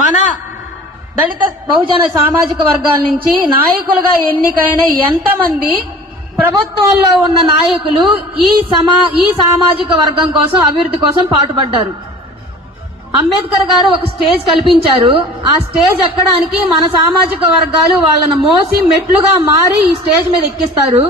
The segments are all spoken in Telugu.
మన దళిత బహుజన సామాజిక వర్గాల నుంచి నాయకులుగా ఎన్నికైన ఎంతమంది ప్రభుత్వంలో ఉన్న నాయకులు ఈ సామాజిక వర్గం కోసం, అభివృద్ధి కోసం పాటుపడ్డారు? అంబేద్కర్ గారు ఒక స్టేజ్ కల్పించారు. ఆ స్టేజ్ ఎక్కడానికి మన సామాజిక వర్గాలు వాళ్ళను మోసి మెట్లుగా మారి ఈ స్టేజ్ మీద ఎక్కిస్తారు.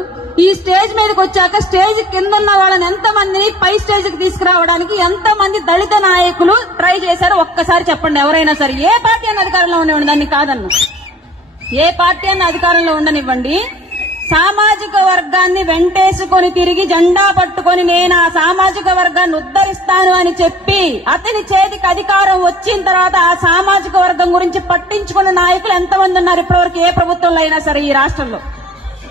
ఈ స్టేజ్ మీదకి వచ్చాక స్టేజ్ కింద ఉన్న వాళ్ళని ఎంతమందిని పై స్టేజ్ కి తీసుకురావడానికి ఎంతమంది దళిత నాయకులు ట్రై చేశారు? ఒక్కసారి చెప్పండి. ఎవరైనా సరే, ఏ పార్టీ అన్న అధికారంలో ఉండనివ్వండి, దాన్ని కాదన్న, ఏ పార్టీ అన్న అధికారంలో ఉండనివ్వండి, సామాజిక వర్గాన్ని వెంటేసుకొని తిరిగి జెండా పట్టుకొని నేను ఆ సామాజిక వర్గాన్ని ఉద్ధరిస్తాను అని చెప్పి అతని చేతికి అధికారం వచ్చిన తర్వాత ఆ సామాజిక వర్గం గురించి పట్టించుకున్న నాయకులు ఎంతమంది ఉన్నారు ఇప్పటివరకు? ఏ ప్రభుత్వంలో అయినా సరే ఈ రాష్ట్రంలో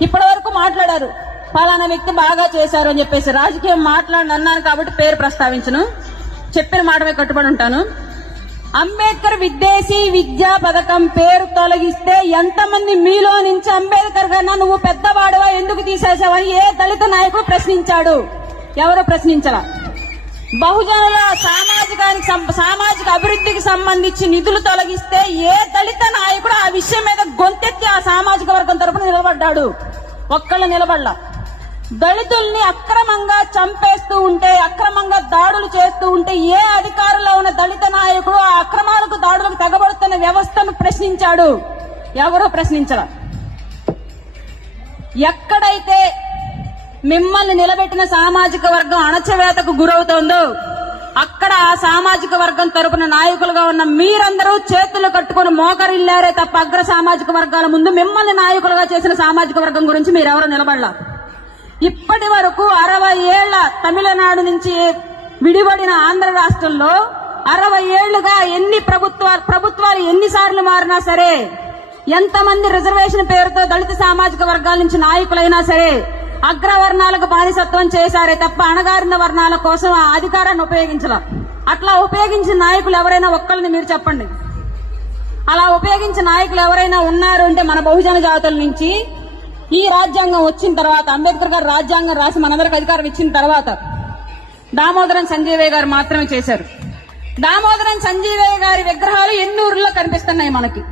ఇప్పటి వరకు మాట్లాడారు, ఫలానా వ్యక్తి బాగా చేశారు అని చెప్పేసి. రాజకీయం అన్నాను కాబట్టి పేరు ప్రస్తావించను, చెప్పిన మాటమే కట్టుబడి ఉంటాను. అంబేద్కర్ విదేశీ విద్యా పథకం పేరు తొలగిస్తే ఎంతమంది మీలో నుంచి అంబేద్కర్ గారినా నువ్వు పెద్దవాడువా, ఎందుకు తీసేసావని ఏ దళిత నాయకుడు ప్రశ్నించాడు? ఎవరు ప్రశ్నించరా? బహుజనుల సామాజిక అభివృద్ధికి సంబంధించి నిధులు తొలగిస్తే ఏ దళిత నాయకుడు ఆ విషయం మీద గొంతెత్తి ఆ సామాజిక వర్గం తరపున నిలబడ్డాడు? ఒక్కళ్ళు నిలబడ్డా. దళితుల్ని అక్రమంగా చంపేస్తూ ఉంటే, అక్రమంగా దాడులు చేస్తూ ఉంటే ఏ అధికారంలో ఉన్న దళిత నాయకుడు ఆ అక్రమాలకు, దాడులకు తెగబడుతున్న వ్యవస్థను ప్రశ్నించాడు? ఎవరూ ప్రశ్నించరా. ఎక్కడైతే మిమ్మల్ని నిలబెట్టిన సామాజిక వర్గం అణచివేతకు గురవుతోందో అక్కడ ఆ సామాజిక వర్గం తరపున నాయకులుగా ఉన్న మీరందరూ చేతులు కట్టుకుని మోకరిల్లారే తప్ప అగ్ర సామాజిక వర్గాల ముందు మిమ్మల్ని నాయకులుగా చేసిన సామాజిక వర్గం గురించి మీరెవరూ నిలబడలా. ఇప్పటి వరకు 60 ఏళ్ల తమిళనాడు నుంచి విడిపడిన ఆంధ్ర రాష్ట్రంలో 60 ఏళ్లుగా ఎన్ని ప్రభుత్వాలు ఎన్నిసార్లు మారినా సరే, ఎంతమంది రిజర్వేషన్ పేరుతో దళిత సామాజిక వర్గాల నుంచి నాయకులైనా సరే అగ్రవర్ణాలకు బానిసత్వం చేశారే తప్ప అణగారిన వర్ణాల కోసం ఆ అధికారాన్ని ఉపయోగించలా. అట్లా ఉపయోగించిన నాయకులు ఎవరైనా ఒక్కరిని మీరు చెప్పండి. అలా ఉపయోగించిన నాయకులు ఎవరైనా ఉన్నారు అంటే మన బహుజన జాతుల నుంచి ఈ రాజ్యాంగం వచ్చిన తర్వాత, అంబేద్కర్ గారు రాజ్యాంగం రాసి మనందరికి అధికారం ఇచ్చిన తర్వాత దామోదరం సంజీవయ్య గారు మాత్రమే చేశారు. దామోదరం సంజీవయ్య గారి విగ్రహాలు ఎన్ని ఊర్లో కనిపిస్తున్నాయి మనకి.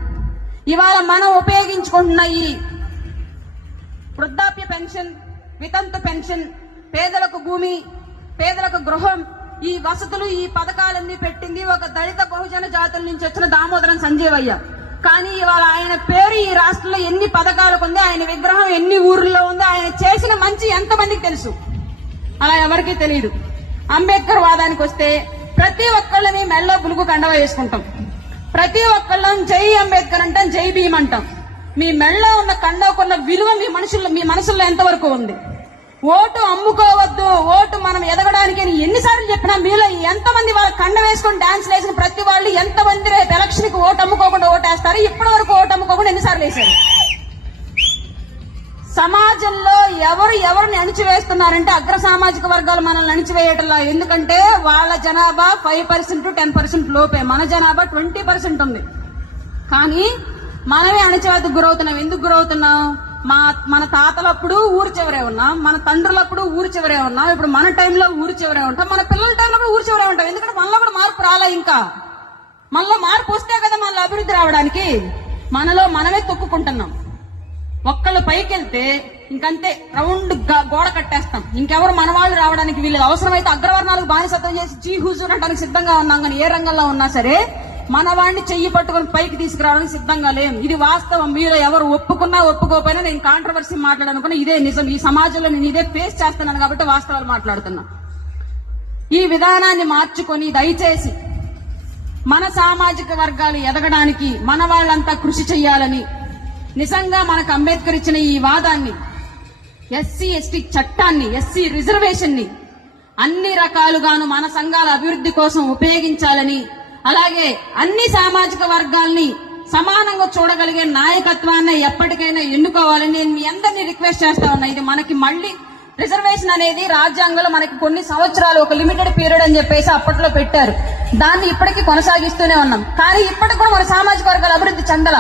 ఇవాళ మనం ఉపయోగించుకుంటున్న ఈ వృద్ధాప్య పెన్షన్, వితంతు పెన్షన్, పేదలకు భూమి, పేదలకు గృహం, ఈ వసతులు, ఈ పథకాలన్నీ పెట్టింది ఒక దళిత బహుజన జాతుల నుంచి వచ్చిన దామోదరం సంజీవయ్య. కానీ ఇవాళ ఆయన పేరు ఈ రాష్ట్రంలో ఎన్ని పథకాలకు ఉంది, ఆయన విగ్రహం ఎన్ని ఊర్లో ఉంది, ఆయన చేసిన మంచి ఎంతమందికి తెలుసు? అలా ఎవరికీ తెలియదు. అంబేద్కర్ వాదానికి వస్తే ప్రతి ఒక్కళ్ళని మెల్లో పులుగు కండవ వేసుకుంటాం, ప్రతి ఒక్కళ్ళం జై అంబేద్కర్ అంటాం, జై భీమ్ అంటాం. మీ మెళ్ళో ఉన్న కండవకున్న విలువ మీ మనసుల్లో ఎంతవరకు ఉంది? ఓటు అమ్ముకోవద్దు, ఓటు మనం ఎదగడానికి ఎన్నిసార్లు చెప్పినా మీలో ఎంతమంది వాళ్ళ కండ వేసుకుని డాన్స్ వేసిన ప్రతి వాళ్ళు ఎంతమంది రేపు ఎలక్షన్ కి ఓటు అమ్ముకోకుండా ఓటేస్తారు? ఇప్పటి వరకు ఓటు అమ్ముకోకుండా ఎన్నిసార్లు వేశారు? సమాజంలో ఎవరిని అణిచివేస్తున్నారంటే అగ్ర సామాజిక వర్గాలు మనల్ని అణిచివేయటంలా. ఎందుకంటే వాళ్ళ జనాభా 5% 10% లోపే, మన జనాభా 20% ఉంది. కానీ మనమే అణిచివేతకు గురవుతున్నాం. ఎందుకు గురవుతున్నాం? మన తాతలప్పుడు ఊరు చివరే ఉన్నాం, మన తండ్రులప్పుడు ఊరు చివరే ఉన్నాం, ఇప్పుడు మన టైంలో ఊరు చివరే ఉంటాం, మన పిల్లల టైంలో కూడా ఊరు చివరే ఉంటాం. ఎందుకంటే మనలో కూడా మార్పు రాలే. ఇంకా మనలో మార్పు వస్తే కదా మనలో అభివృద్ధి రావడానికి. మనలో మనమే తొక్కుకుంటున్నాం. ఒక్కళ్ళు పైకి వెళ్తే ఇంకంతే రౌండ్ గోడ కట్టేస్తాం. ఇంకెవరు మన వాళ్ళు రావడానికి వీళ్ళు. అవసరమైతే అగ్రవర్ణాలకు బానిసత్వం చేసి జీ హుజూర్ అంటానికి సిద్ధంగా ఉన్నాం. కానీ ఏ రంగంలో ఉన్నా సరే మన వాడిని చెయ్యి పట్టుకుని పైకి తీసుకురావడానికి సిద్ధంగా లేం. ఇది వాస్తవం. మీరు ఎవరు ఒప్పుకున్నా ఒప్పుకోపోయినా నేను కాంట్రవర్సీ మాట్లాడాలనుకున్నా ఇదే నిజం. ఈ సమాజంలో నేను ఇదే ఫేస్ చేస్తున్నాను కాబట్టి వాస్తవాలు మాట్లాడుతున్నా. ఈ విధానాన్ని మార్చుకొని దయచేసి మన సామాజిక వర్గాలు ఎదగడానికి మన వాళ్ళంతా కృషి చెయ్యాలని, నిజంగా మనకు అంబేద్కర్ ఇచ్చిన ఈ వాదాన్ని, ఎస్సీ ఎస్టీ చట్టాన్ని, ఎస్సీ రిజర్వేషన్ ని అన్ని రకాలుగాను మన సంఘాల అభివృద్ధి కోసం ఉపయోగించాలని, అలాగే అన్ని సామాజిక వర్గాల్ని సమానంగా చూడగలిగే నాయకత్వాన్ని ఎప్పటికైనా ఎన్నుకోవాలని నేను మీ అందరినీ రిక్వెస్ట్ చేస్తా ఉన్నా. ఇది మనకి మళ్ళీ రిజర్వేషన్ అనేది రాజ్యాంగంలో మనకి కొన్ని సంవత్సరాలు ఒక లిమిటెడ్ పీరియడ్ అని చెప్పేసి అప్పట్లో పెట్టారు. దాన్ని ఇప్పటికీ కొనసాగిస్తూనే ఉన్నాం. కానీ ఇప్పటికి కూడా మన సామాజిక వర్గాల అభివృద్ధి చెందల.